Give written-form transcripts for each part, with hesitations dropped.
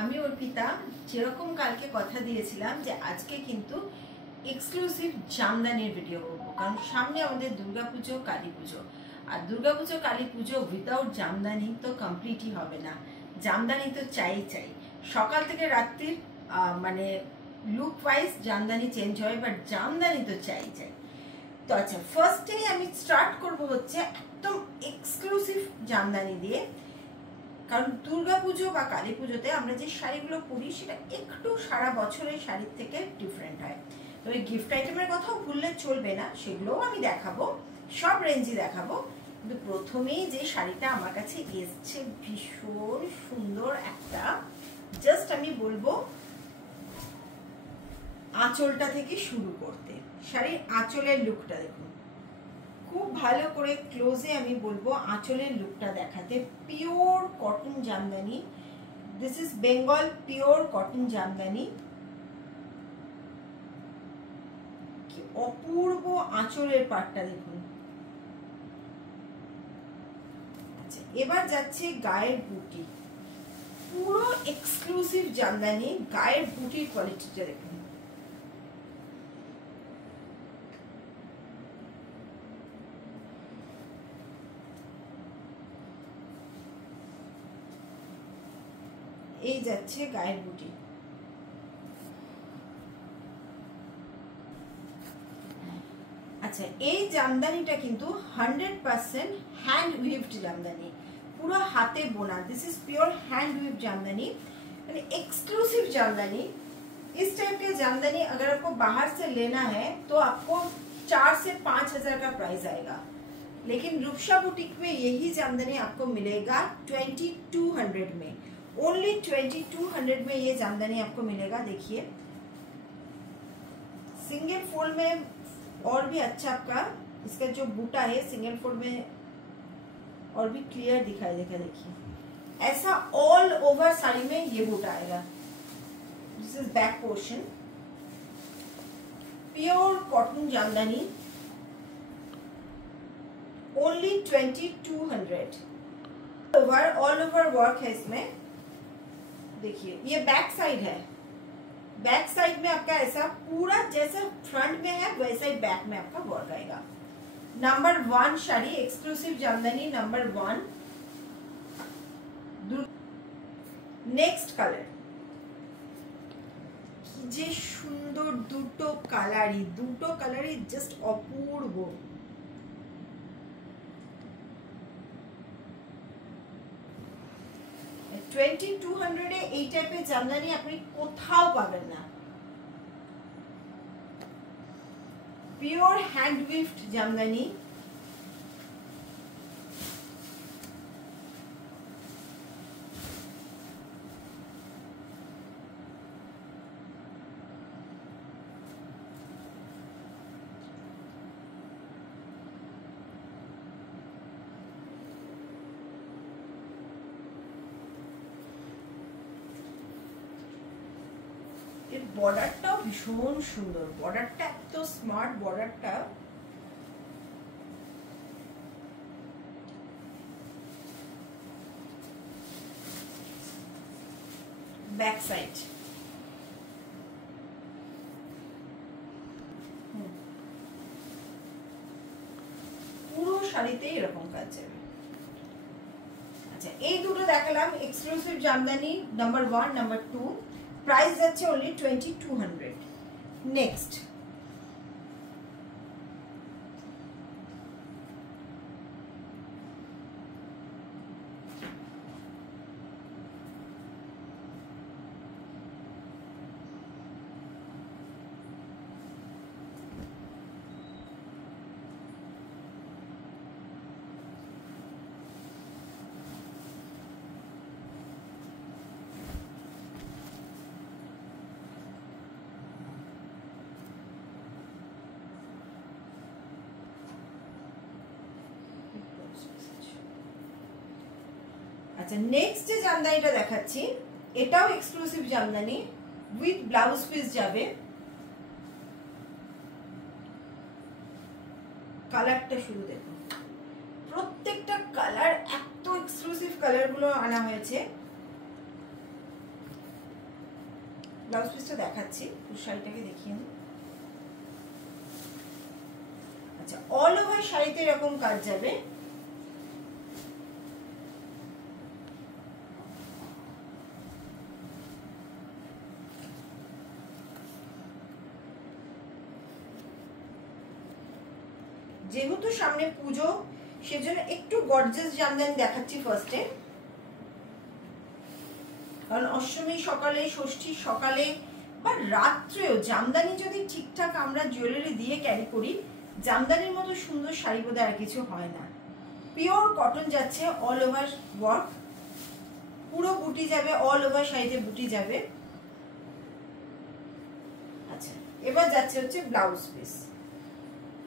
আমি অর্পিতা যেরকম কালকে কথা দিয়েছিলাম যে আজকে কিন্তু এক্সক্লুসিভ জামদানির ভিডিও করবো, কারণ সামনে আমাদের দুর্গাপুজো, কালী পুজো। আর দুর্গাপুজো, কালী পুজো উইদাউট জামদানি তো কমপ্লিটই হবে না। জামদানি তো চাই চাই, সকাল থেকে রাত্রির মানে লুক ওয়াইজ জামদানি চেঞ্জ হয়, বাট জামদানি তো চাই চাই। তো আচ্ছা, ফার্স্টেই আমি স্টার্ট করব হচ্ছে একদম এক্সক্লুসিভ জামদানি দিয়ে, কারণ দুর্গাপুজো বা কালী পুজোতে আমরা যে শাড়িগুলো পরি সেটা একটু সারা বছরের শাড়ির থেকে ডিফারেন্ট হয়। তবে গিফট আইটেমের কথাও ভুললে চলবে না, সেগুলোও আমি দেখাবো, সব রেঞ্জই দেখাবো। কিন্তু প্রথমেই যে শাড়িটা আমার কাছে এসছে ভীষণ সুন্দর একটা, জাস্ট আমি বলবো আঁচলটা থেকে শুরু করতে। শাড়ির আঁচলের লুকটা দেখুন, খুব ভালো করে ক্লোজে আমি বলবো আঁচলের লুকটা দেখাতে। Pure cotton Jamdani, this is Bengal pure cotton Jamdani. কি অপূর্ব আঁচলের পাটটা দেখুন। আচ্ছা, এবার যাচ্ছে গায়ের বুটি, পুরো এক্সক্লুসিভ জামদানি। গায়ের বুটির কোয়ালিটিটা দেখুন, এই যাচ্ছে গায়ের বুটি। আচ্ছা, এই জামদানিটা কিন্তু 100% হ্যান্ড উইভড জামদানি, পুরো হাতে বোনা। This is pure hand weave jamdani, यानी एक्सक्लूसिव जामदानी। इस टाइप के जामदानी अगर आपको बाहर से लेना है तो आपको 4 से 5 हजार का प्राइस आएगा, लेकिन रूपसा बुटीक में यही जामदानी आपको मिलेगा 2200 में। ओनली 2200 में ये जामदानी आपको मिलेगा। देखिए, सिंगल फोल्ड में और भी अच्छा आपका इसका जो बूटा है सिंगल फोल्ड में और भी क्लियर दिखाई देगा। देखिए, ऐसा ऑल ओवर साड़ी में ये बूटा आएगा। This is back portion, pure cotton jamdani, only 2200। All over work है इसमें। देखिए, ये बैक साइड है, बैक साइड में आपका ऐसा पूरा जैसा फ्रंट में है वैसा ही बैक में आपका वर्क आएगा। Number 1 sari, exclusive Jamdani number 1। Next colour, যে সুন্দর দুটো কালারই জাস্ট অপূর্ব। $2200 এই টাইপের জামদানি আপনি কোথাও পাবেন না। Pure hand weaved Jamdani. এর বর্ডারটাও ভীষণ সুন্দর, বর্ডারটা এত স্মার্ট বর্ডারটা। ব্যাক সাইড পুরো শাড়িতে এরকম কাজ যাবে। আচ্ছা, এই দুটো দেখালাম exclusive Jamdani number 1। Number 2 price যাচ্ছে only 2200। নেক্সট, আচ্ছা, নেক্সট যে জামদানিটা দেখাচ্ছি এটাও exclusive Jamdani, with blouse piece যাবে। কালারটা শুরু দেখুন, প্রত্যেকটা কালার এত এক্সক্লুসিভ কালার গুলো আনা হয়েছে। ব্লাউজ পিসটা দেখাচ্ছি, পুরো শাড়িটাকে দেখিয়ে নিই। আচ্ছা, অল ওভার শাড়িতে এরকম কাজ যাবে। যেহেতু সামনে পুজো, সেজন্য একটু গর্জিয়াস জামদানি দেখাচ্ছি ফার্স্টে, কারণ অষ্টমী সকালে, ষষ্ঠী সকালে বা রাত্রেও জামদানি যদি ঠিকঠাক আমরা জুয়েলারি দিয়ে ক্যারি করি, জামদানির মতো সুন্দর শাড়ি বোধ আর কিছু হয় না। পিওর কটন যাচ্ছে, অল ওভার ওয়ার্ক, পুরো বুটি যাবে, অল ওভার শাড়িতে বুটি যাবে। আচ্ছা, এবার যাচ্ছে হচ্ছে ব্লাউজ পিস।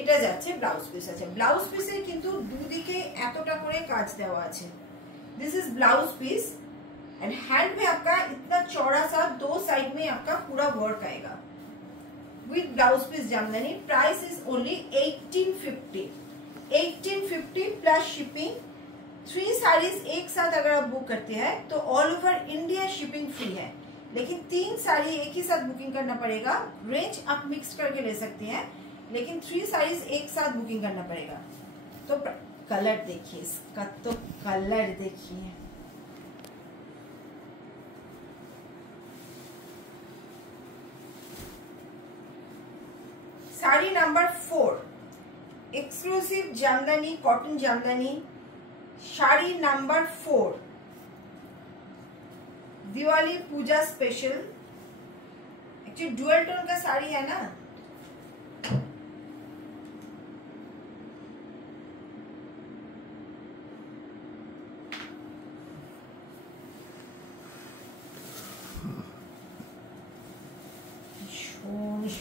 এটা যাচ্ছে ব্লাউজ পিস। আছে ব্লাউজ পিসের কিন্তু দুদিকে এতটা করে কাজ দেওয়া আছে। This is blouse piece and hand में आपका इतना चौड़ा सा 2 साइड में आपका पूरा वर्क आएगा with blouse piece jamdani. Price is only 1850 plus shipping. 3 saris एक साथ अगर आप बुक करते हैं तो all over India shipping free है, लेकिन 3 साड़ी एक ही साथ बुकिंग करना पड़ेगा। रेंज आप मिक्स करके ले सकते हैं, लेकिन 3 साड़ीज एक साथ बुकिंग करना पड़ेगा। तो कलर देखिए इसका, तो कलर देखिए, sari number 4 exclusive Jamdani, cotton Jamdani, sari number 4 Diwali Puja special. Actually dual tone का साड़ी है ना,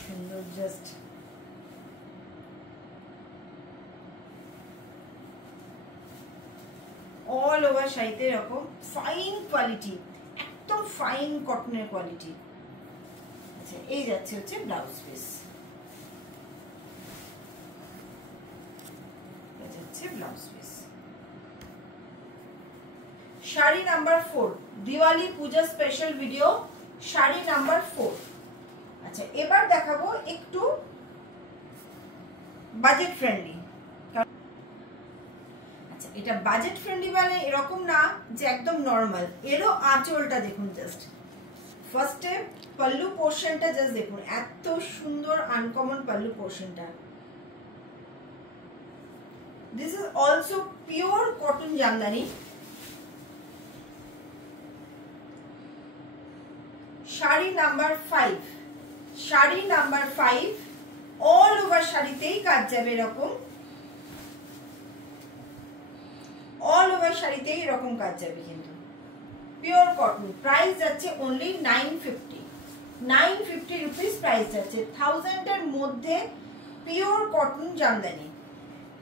সুন্দর, জাস্ট অল ওভার শাড়িতে এরকম ফাইন কোয়ালিটি, একদম ফাইন কটনের কোয়ালিটি। আচ্ছা, এই যাচ্ছে হচ্ছে ব্লাউজ পিস, যাচ্ছে blouse piece. Sari number 4 Diwali Puja special video, sari number 4। আচ্ছা, এবার দেখাবো একটু বাজেট ফ্রেন্ডলি। আচ্ছা, এটা বাজেট ফ্রেন্ডলি মানে এরকম না যে একদম নরমাল। এরও আঁচলটা দেখুন, জাস্ট ফার্স্টে পল্লু পোর্শনটা জাস্ট দেখুন, এত সুন্দর আনকমন পল্লু পোর্শনটা। This is also pure cotton Jamdani. Sari number 5, sari number 5 all over শাড়িতেই কাজ যাবে এরকম, অল ওভার শাড়িতেই এরকম কাজ যাবে, কিন্তু পিওর কটন। প্রাইস যাচ্ছে অনলি 950 রুপিস প্রাইস যাচ্ছে। 1000 এর মধ্যে পিওর কটন জামদানি,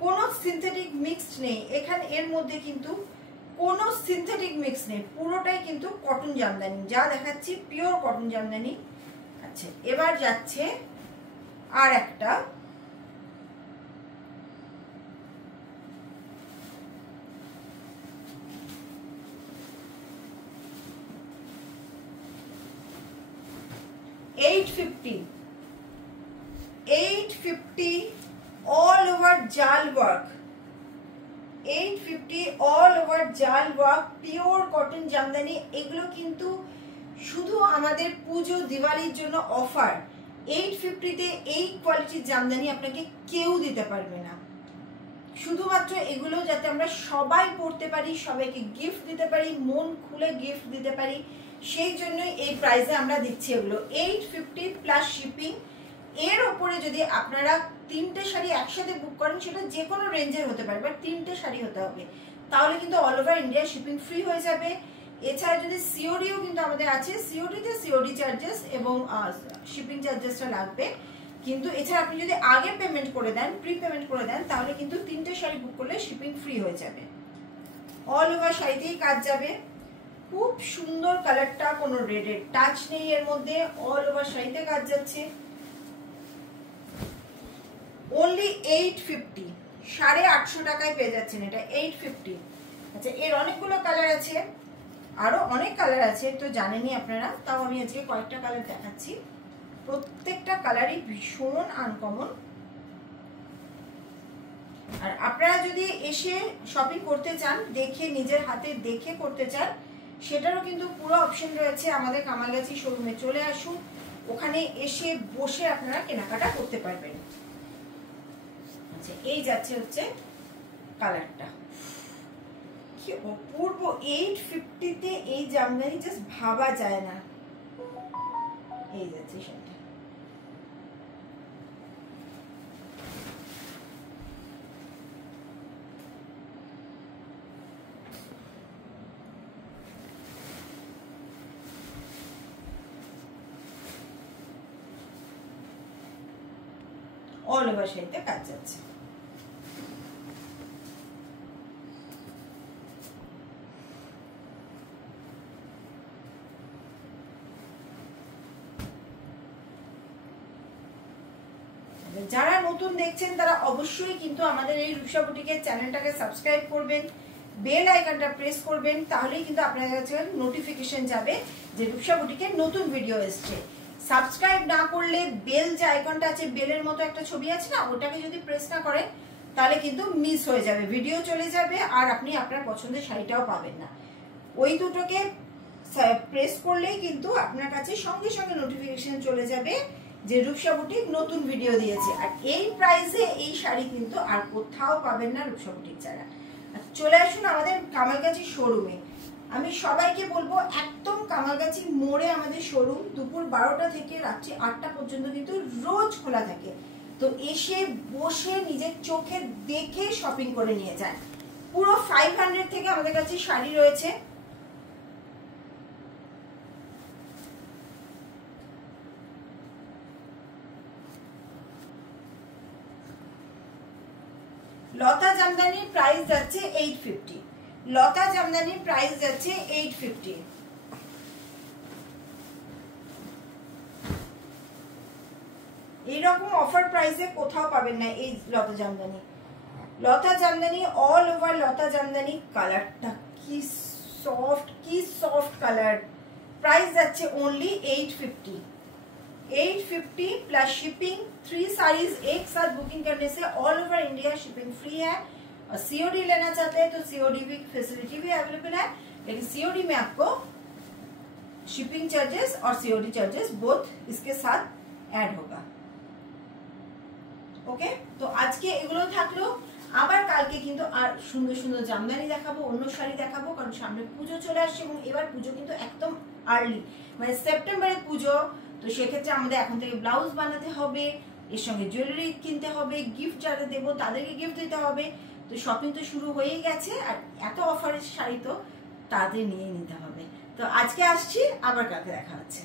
কোনো সিনথেটিক মিক্সড নেই এখানে, এর মধ্যে কিন্তু কোনো সিনথেটিক মিক্স নেই, পুরোটাই কিন্তু কটন জামদানি। যা দেখাচ্ছি পিওর কটন জামদানি। আচ্ছা, এবার যাচ্ছে আর একটা, $850 all over জাল ওয়ার্ক, 850 all over জাল ওয়ার্ক, পিওর কটন জামদানি। এগুলো কিন্তু শুধু আমাদের পুজো দিওয়ালির জন্য অফার। 850-তে এই কোয়ালিটির জামদানি আপনাকে কেউ দিতে পারবে না। শুধুমাত্র এগুলো যাতে আমরা সবাই পড়তে পারি, সবাইকে গিফট দিতে পারি, মন খুলে গিফট দিতে পারি, সেই জন্যই এই প্রাইসে আমরা দিচ্ছি এগুলো। 850 প্লাস শিপিং। এর ওপরে যদি আপনারা 3টে শাড়ি একসাথে বুক করেন, সেটা যে কোনো রেঞ্জের হতে পারে, বাট 3টে শাড়ি হতে হবে, তাহলে কিন্তু all over India shipping free হয়ে যাবে। এছাড়া যদি সিওডিও কিন্তু আমাদের আছে, সিওডিতে সিওডি চার্জেস এবং শিপিং চার্জেসটা লাগবে। কিন্তু এছাড়া আপনি যদি আগে পেমেন্ট করে দেন, প্রি পেমেন্ট করে দেন, তাহলে কিন্তু 3টে শাড়ি বুক করলে শিপিং ফ্রি হয়ে যাবে। অল ওভার শাড়িতেই কাজ যাবে, খুব সুন্দর কালারটা, কোনো রেডের টাচ নেই এর মধ্যে, অল ওভার শাড়িতে কাজ যাচ্ছে। অনলি 850, 850 টাকায় পেয়ে যাচ্ছেন এটা, 850। আচ্ছা, এর অনেকগুলো কালার আছে, আরো অনেক কালার আছে, তো জানেনই আপনারা, তাও আমি আজকে কয়েকটা কালার দেখাচ্ছি। প্রত্যেকটা কালারই ভীষণ আনকমন। আর আপনারা যদি এসে শপিং করতে চান, দেখে নিজের হাতে দেখে করতে চান, সেটারও কিন্তু পুরো অপশন রয়েছে। আমাদের কামালগাছি শোরুমে চলে আসুন, ওখানে এসে বসে আপনারা কেনাকাটা করতে পারবেন। আচ্ছা, এই যাচ্ছে হচ্ছে কালারটা, কি অপূর্ব। 850-তে এই জামদানি জাস্ট ভাবা যায় না। এই যাচ্ছে সেটা, অল ওভার শাড়িতে কাজ যাচ্ছে। যারা নতুন দেখছেন তারা অবশ্যই কিন্তু আমাদের এই রূপসা বুটিকের চ্যানেলটাকে সাবস্ক্রাইব করবেন, বেল আইকনটা প্রেস করবেন, তাহলেই কিন্তু আপনাদের কাছে নোটিফিকেশন যাবে যে রূপসা বুটিকের নতুন ভিডিও এসছে। সাবস্ক্রাইব না করলে বেল যে আইকনটা আছে, বেলের মতো একটা ছবি আছে না, ওটাকে যদি প্রেস না করেন তাহলে কিন্তু মিস হয়ে যাবে, ভিডিও চলে যাবে, আর আপনি আপনার পছন্দের শাড়িটাও পাবেন না। ওই দুটোকে প্রেস করলেই কিন্তু আপনার কাছে সঙ্গে সঙ্গে নোটিফিকেশন চলে যাবে যে রূপসা বুটিক নতুন ভিডিও দিয়েছে। আর এই প্রাইসে এই শাড়ি কিন্তু আর কোথাও পাবেন না রূপসা বুটিক ছাড়া। চলে আসুন আমাদের কামালগাছি শোরুমে। আমি সবাইকে বলবো, একদম কামালগাছি মোড়ে আমাদের শোরুম। দুপুর 12টা থেকে রাত্রি 8টা পর্যন্ত কিন্তু রোজ খোলা থাকে। তো এসে বসে নিজের চোখে দেখে শপিং করে নিয়ে যান। পুরো 500 থেকে আমাদের কাছে শাড়ি রয়েছে। লতা জামদানির প্রাইস যাচ্ছে 850। লতা জামদানির প্রাইস যাচ্ছে 850। এইরকম অফার প্রাইসে কোথাও পাবেন না এই লতা জামদানি। লতা জামদানি, অল ওভার লতা জামদানি। কালারটা কি সফট, কি সফট কালার। প্রাইস যাচ্ছে ओनली 850। 850 plus shipping. 3 साड़ीज एक साथ बुकिंग करने से all over India shipping free है। और सीओडी लेना चाहते हैं तो सीओडी भी फैसिलिटी भी अवेलेबल है, लेकिन सीओडी में आपको शिपिंग चार्जेस और सीओडी चार्जेस बोथ इसके साथ ऐड होगा। ওকে, তো আজকে এগুলো থাকলো। আবার কালকে কিন্তু আর সুন্দর সুন্দর জামদানি দেখাবো, অন্য শাড়ি দেখাবো, কারণ সামনে পুজো চলে আসছে এবং এবার পুজো কিন্তু একদম আর্লি, মানে সেপ্টেম্বরে পুজো। তো সেক্ষেত্রে আমাদের এখন থেকে ব্লাউজ বানাতে হবে, এর সঙ্গে জুয়েলারি কিনতে হবে, গিফট যারা দেবো তাদেরকে গিফট দিতে হবে। তো শপিং তো শুরু হয়েই গেছে, আর এত অফারের শাড়ি তো তাদের নিয়ে নিতে হবে। তো আজকে আসছি, আবার কালকে দেখা হচ্ছে।